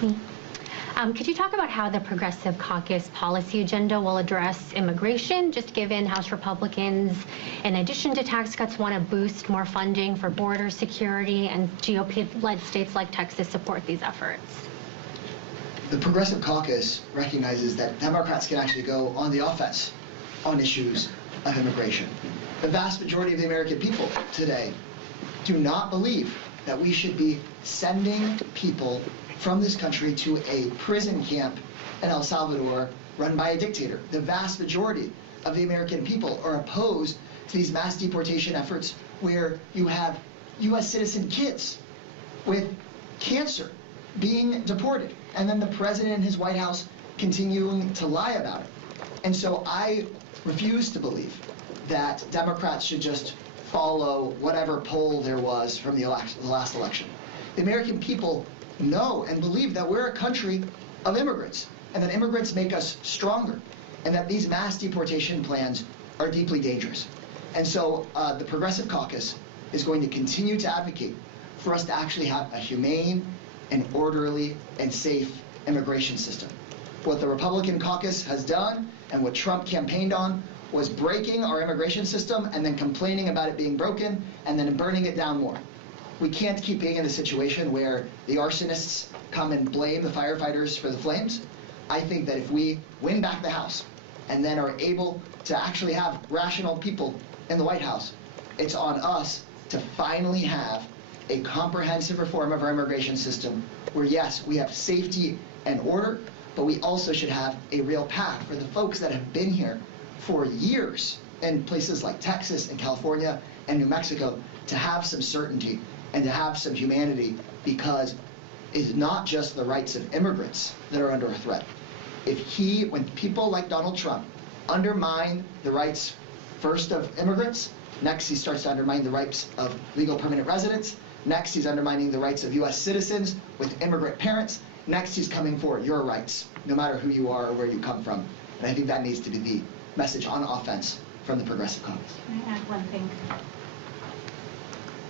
Could you talk about how the Progressive Caucus policy agenda will address immigration, just given House Republicans, in addition to tax cuts, want to boost more funding for border security, and GOP-led states like Texas support these efforts? The Progressive Caucus recognizes that Democrats can actually go on the offense on issues of immigration. The vast majority of the American people today do not believe that we should be sending people from this country to a prison camp in El Salvador run by a dictator. The vast majority of the American people are opposed to these mass deportation efforts where you have U.S. citizen kids with cancer being deported, and then the president and his White House continuing to lie about it. And so I refuse to believe that Democrats should just follow whatever poll there was from the last election. The American people know and believe that we're a country of immigrants, and that immigrants make us stronger, and that these mass deportation plans are deeply dangerous. And so the Progressive Caucus is going to continue to advocate for us to actually have a humane and orderly and safe immigration system. What the Republican caucus has done and what Trump campaigned on was breaking our immigration system and then complaining about it being broken and then burning it down more. We can't keep being in a situation where the arsonists come and blame the firefighters for the flames. I think that if we win back the House and then are able to actually have rational people in the White House, it's on us to finally have a comprehensive reform of our immigration system where, yes, we have safety and order, but we also should have a real path for the folks that have been here for years in places like Texas and California and New Mexico to have some certainty and to have some humanity, because it's not just the rights of immigrants that are under threat. When people like Donald Trump undermine the rights first of immigrants, next he starts to undermine the rights of legal permanent residents, next he's undermining the rights of U.S. citizens with immigrant parents, next he's coming for your rights, no matter who you are or where you come from. And I think that needs to be the message on offense from the Progressive Caucus. Can I add one thing?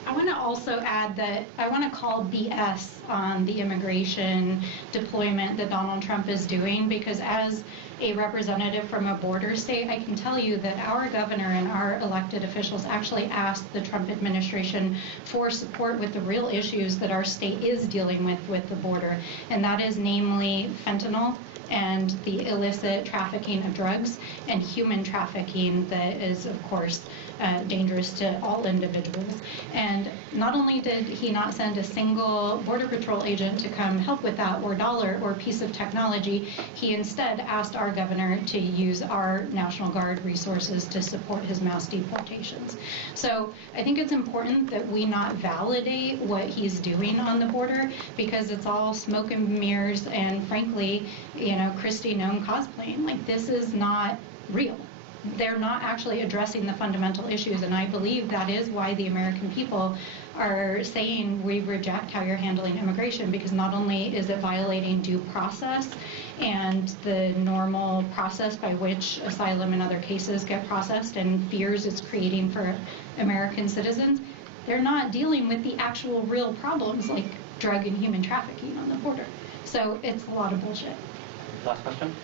I want to also add that I want to call BS on the immigration deployment that Donald Trump is doing, because as a representative from a border state, I can tell you that our governor and our elected officials actually asked the Trump administration for support with the real issues that our state is dealing with the border, and that is namely fentanyl and the illicit trafficking of drugs and human trafficking that is, of course, dangerous to all individuals. And not only did he not send a single Border Patrol agent to come help with that, or dollar or piece of technology, he instead asked our governor to use our National Guard resources to support his mass deportations. So I think it's important that we not validate what he's doing on the border, because it's all smoke and mirrors and, frankly, Kristi Noem cosplaying. Like, this is not real. They're not actually addressing the fundamental issues, and I believe that is why the American people are saying we reject how you're handling immigration, because not only is it violating due process and the normal process by which asylum and other cases get processed and fears it's creating for American citizens, they're not dealing with the actual real problems like drug and human trafficking on the border. So it's a lot of bullshit. Last question.